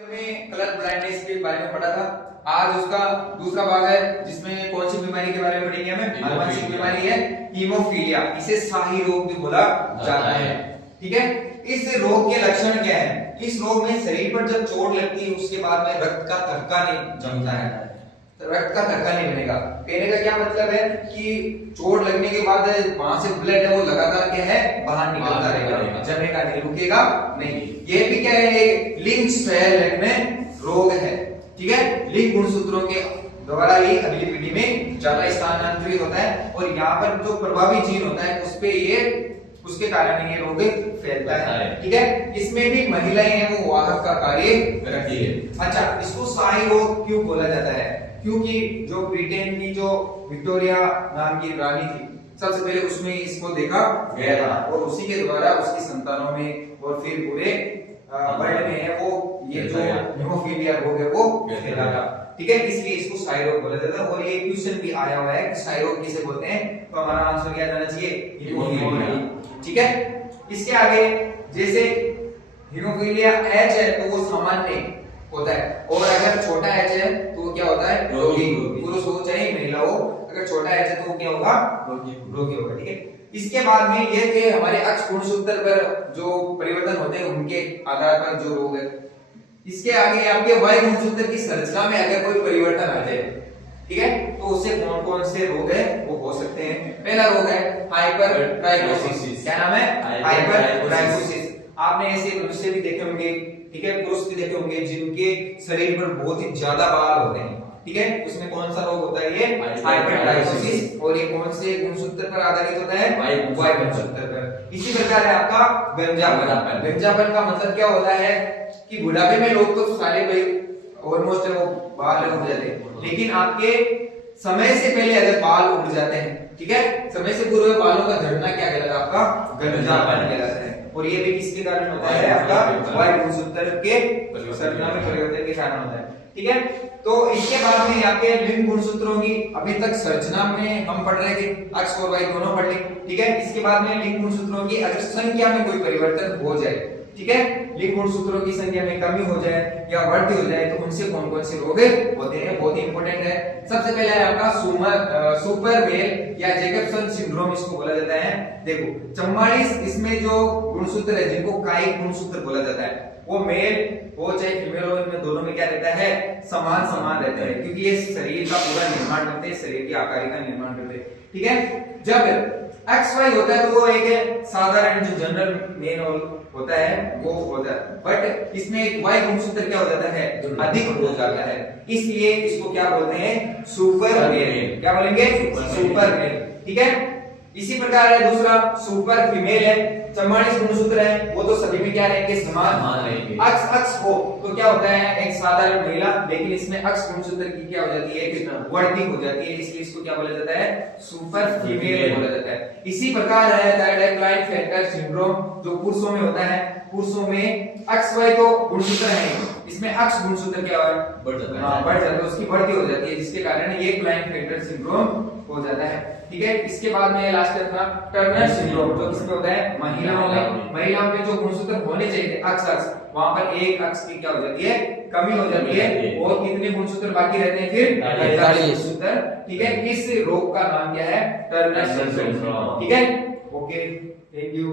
में colour blindness के बारे में पढ़ा था। आज उसका दूसरा भाग है जिसमें कौन सी बीमारी के बारे में पढ़ेंगे हमें। आनुवंशिक बीमारी है हीमोफीलिया, इसे शाही रोग भी बोला जाता है। ठीक है, इस रोग के लक्षण क्या है? इस रोग में शरीर पर जब चोट लगती है उसके बाद में रक्त का थक्का नहीं जमता है, रक्त का थक्का नहीं बनेगा। कहने का क्या मतलब है कि चोट लगने के बाद वहां से ब्लड है वो लगातार क्या है बाहर निकलता रहेगा, जमेगा नहीं, रुकेगा नहीं। ये भी क्या है, एक लिंक स्पेल रोग है। ठीक है, लिंक गुणसूत्रों के द्वारा ही अगली पीढ़ी में ज्यादा स्थानांतरित होता है और यहाँ पर जो प्रभावी जीन होता है उस पे ये उसके कारण ये रोग फैलता है। ठीक है, इसमें भी महिलाएं हैं वो वाहक का कार्य करती है। अच्छा, इसको शाही रोग क्यों बोला जाता है? क्योंकि जो ब्रिटेन की जो विक्टोरिया नाम की रानी थी, सबसे पहले उसमें इसको देखा गया था और उसी के द्वारा उसकी संतानों में और फिर पूरे वर्ल्ड में है वो ये जो हीमोफीलिया रोग है वो फैला था। ठीक है, इसलिए इसको शाही रोग बोला जाता है। और ये क्वेश्चन भी आया हुआ है कि शाही रोग किसे बोलते हैं, तो हमारा आंसर क्या जाना चाहिए, हीमोफीलिया। ठीक है, इसके आगे जैसे हीमोफीलिया एच है तो वो सामान्य होता है और अगर छोटा एच है तो वो क्या होता है, रोगी। पुरुष हो चाहे महिला हो, अगर छोटा एच है तो वो क्या होगा, रोगी होगा। ठीक है, इसके बाद में ये थे हमारे अक्ष गुणसूत्र पर जो परिवर्तन होते हैं उनके आधार पर जो रोग है। इसके आगे आपके वायु गुणसूत्र की संरचना में अगर कोई परिवर्तन आ जाए, ठीक है, तो उससे कौन कौन से रोग है वो हो सकते हैं। पहला रोग है हाइपरट्राइकोसिस। क्या नाम है? हाइपरट्राइकोसिस। आपने ऐसे मनुष्य भी देखे होंगे, ठीक है, पुरुष भी देखे होंगे जिनके शरीर पर बहुत ही ज्यादा बाल होते हैं। ठीक है, उसमें कौन सा रोग होता है, ये हाइपरट्राइकोसिस। और ये कौन से गुणसूत्र पर आधारित होता है, वायु गुणसूत्र पर। इसी प्रकार है आपका व्यंजापन। व्यंजापन का मतलब क्या होता है कि बुढ़ापे में लोग तो सारे भाई ऑलमोस्ट वो बाल उड़ जाते हैं, लेकिन आपके समय से पहले अगर बाल उड़ जाते हैं, ठीक है, समय से पूर्व बालों का झड़ना क्या कहलाता है, आपका व्यंजापन कहलाता है। और ये भी किसके कारण होता है, आपका वायु गुणसूत्र के संरचना में परिवर्तन के कारण होता है। ठीक है, तो इसके बाद में आपके लिंग गुणसूत्रों की अभी तक संरचना में हम पढ़ रहे थे, अक्ष और वायु दोनों पढ़ लिए। ठीक है, इसके बाद में लिंग गुणसूत्रों की अगर संख्या में कोई परिवर्तन हो जाए, ठीक है, लिंग गुणसूत्रों की संख्या में कमी हो जाए या बढ़ती हो जाए तो उनसे कौन कौन से रोग होते हैं, बहुत ही इंपॉर्टेंट है। सबसे पहले है आपका सुपर मेल या जैकबसन सिंड्रोम इसको बोला जाता है। देखो 44 इसमें जो गुणसूत्र है जिनको कायिक गुणसूत्र बोला जाता है, वो मेल हो चाहे फीमेल हो, इनमें दोनों में क्या रहता है, समान समान रहता है, क्योंकि ये शरीर का पूरा निर्माण करते हैं, शरीर की आकार का निर्माण करते हैं। ठीक है, जब XY होता है तो वो एक साधारण जो जनरल मेन होता है वो होता है, बट इसमें एक Y गुणसूत्र क्या हो जाता है, अधिक हो जाता है, इसलिए इसको क्या बोलते हैं, सुपर मेल। क्या बोलेंगे, सुपर मेल। ठीक है, इसी प्रकार है दूसरा सुपर फीमेल है। 44 गुणसूत्र है वो तो सभी में क्या रहेंगे, समान रहेंगे। अक्ष हो तो क्या होता है, एक साधारण महिला, लेकिन इसमें अक्ष गुणसूत्र की क्या हो जाती है, बढ़ती हो जाती है, इसलिए इसको क्या बोला जाता है, सुपर फीमेल बोला जाता है। इसी प्रकार है डायडाइक्लाइन फैक्टर सिंड्रोम जो पुरुषों में होता है। पुरुषों में XY तो गुणसूत्र है, इसमें अक्ष गुणसूत्र क्या है, बढ़ जाता है, उसकी बढ़ती हो जाती है, जिसके कारण ये क्लाइनफेल्टर सिंड्रोम हो जाता है। ठीक है, इसके बाद में लास्ट है अपना टर्नर सिंड्रोम जो किसमें होता है, महिलाओं में जो गुणसूत्र होने चाहिए अक्ष वहां पर एक अक्ष की क्या हो जाती है, कमी हो जाती है और कितने गुणसूत्र बाकी रहते हैं, फिर 48 गुणसूत्र। ठीक है, इस रोग का नाम क्या है, टर्नर सिंड्रोम। ठीक है, ओके, थैंक यू।